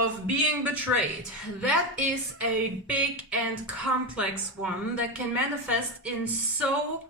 of being betrayed. That is a big and complex one that can manifest in so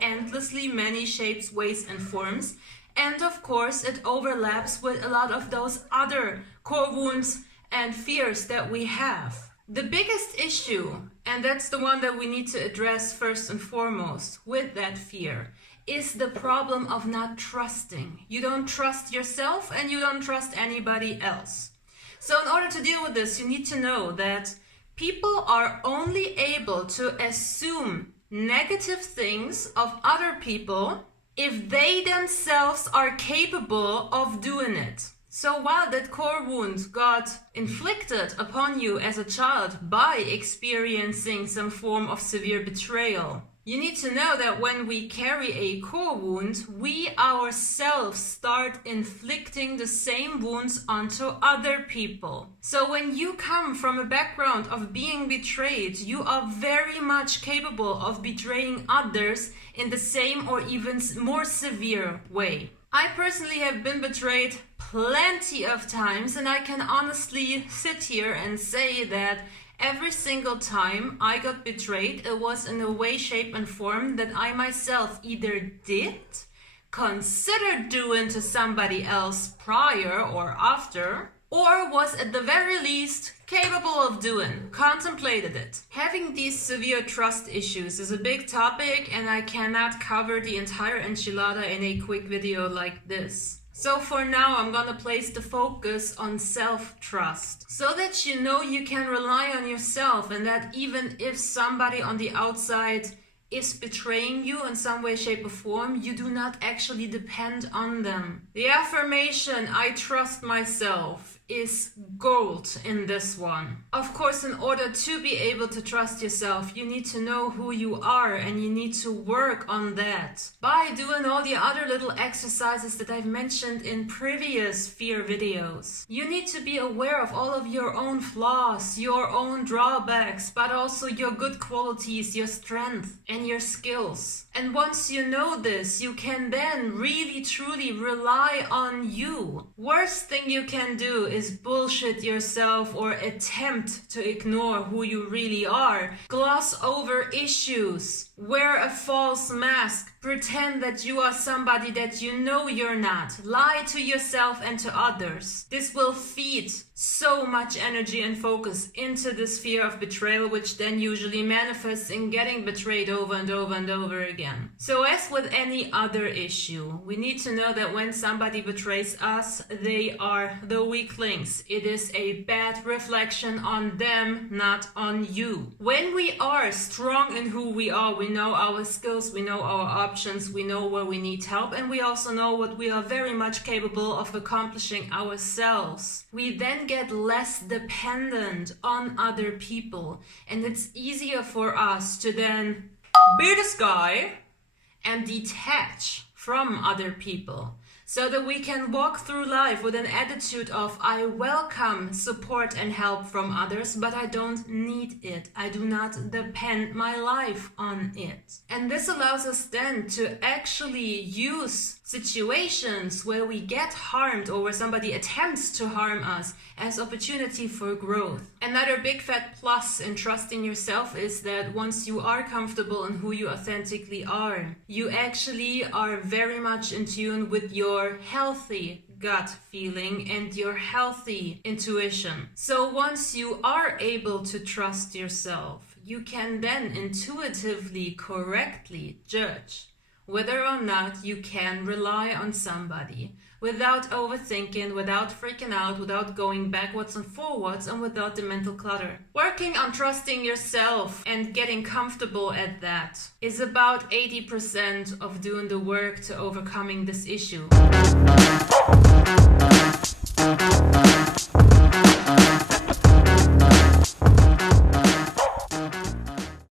endlessly many shapes, ways, and forms. And of course, it overlaps with a lot of those other core wounds and fears that we have. The biggest issue, and that's the one that we need to address first and foremost with that fear, is the problem of not trusting. You don't trust yourself and you don't trust anybody else. So in order to deal with this, you need to know that people are only able to assume negative things of other people if they themselves are capable of doing it. So while that core wound got inflicted upon you as a child by experiencing some form of severe betrayal, you need to know that when we carry a core wound, we ourselves start inflicting the same wounds onto other people. So when you come from a background of being betrayed, you are very much capable of betraying others in the same or even more severe way. I personally have been betrayed plenty of times, and I can honestly sit here and say that every single time I got betrayed, it was in a way, shape, and form that I myself either did, considered doing to somebody else prior or after, or was at the very least capable of doing, contemplated it. Having these severe trust issues is a big topic, and I cannot cover the entire enchilada in a quick video like this. So for now, I'm gonna place the focus on self-trust, so that you know you can rely on yourself, and that even if somebody on the outside is betraying you in some way, shape, or form, you do not actually depend on them. The affirmation, I trust myself, is gold in this one. Of course, in order to be able to trust yourself, you need to know who you are, and you need to work on that by doing all the other little exercises that I've mentioned in previous fear videos. You need to be aware of all of your own flaws, your own drawbacks, but also your good qualities, your strength, and your skills. And once you know this, you can then really truly rely on you. Worst thing you can do is bullshit yourself or attempt to ignore who you really are. Gloss over issues. Wear a false mask. Pretend that you are somebody that you know you're not. Lie to yourself and to others. This will feed so much energy and focus into this fear of betrayal, which then usually manifests in getting betrayed over and over and over again. So as with any other issue, we need to know that when somebody betrays us, they are the weaklings. It is a bad reflection on them, not on you. When we are strong in who we are, we know our skills, we know our options, we know where we need help, and we also know what we are very much capable of accomplishing ourselves. We then get less dependent on other people, and it's easier for us to then be this guy and detach from other people, so that we can walk through life with an attitude of, I welcome support and help from others, but I don't need it. I do not depend my life on it. And this allows us then to actually use situations where we get harmed or where somebody attempts to harm us as opportunity for growth. Another big fat plus in trusting yourself is that once you are comfortable in who you authentically are, you actually are very much in tune with your healthy gut feeling and your healthy intuition. So once you are able to trust yourself, you can then intuitively, correctly judge whether or not you can rely on somebody without overthinking, without freaking out, without going backwards and forwards, and without the mental clutter. Working on trusting yourself and getting comfortable at that is about 80% of doing the work to overcoming this issue.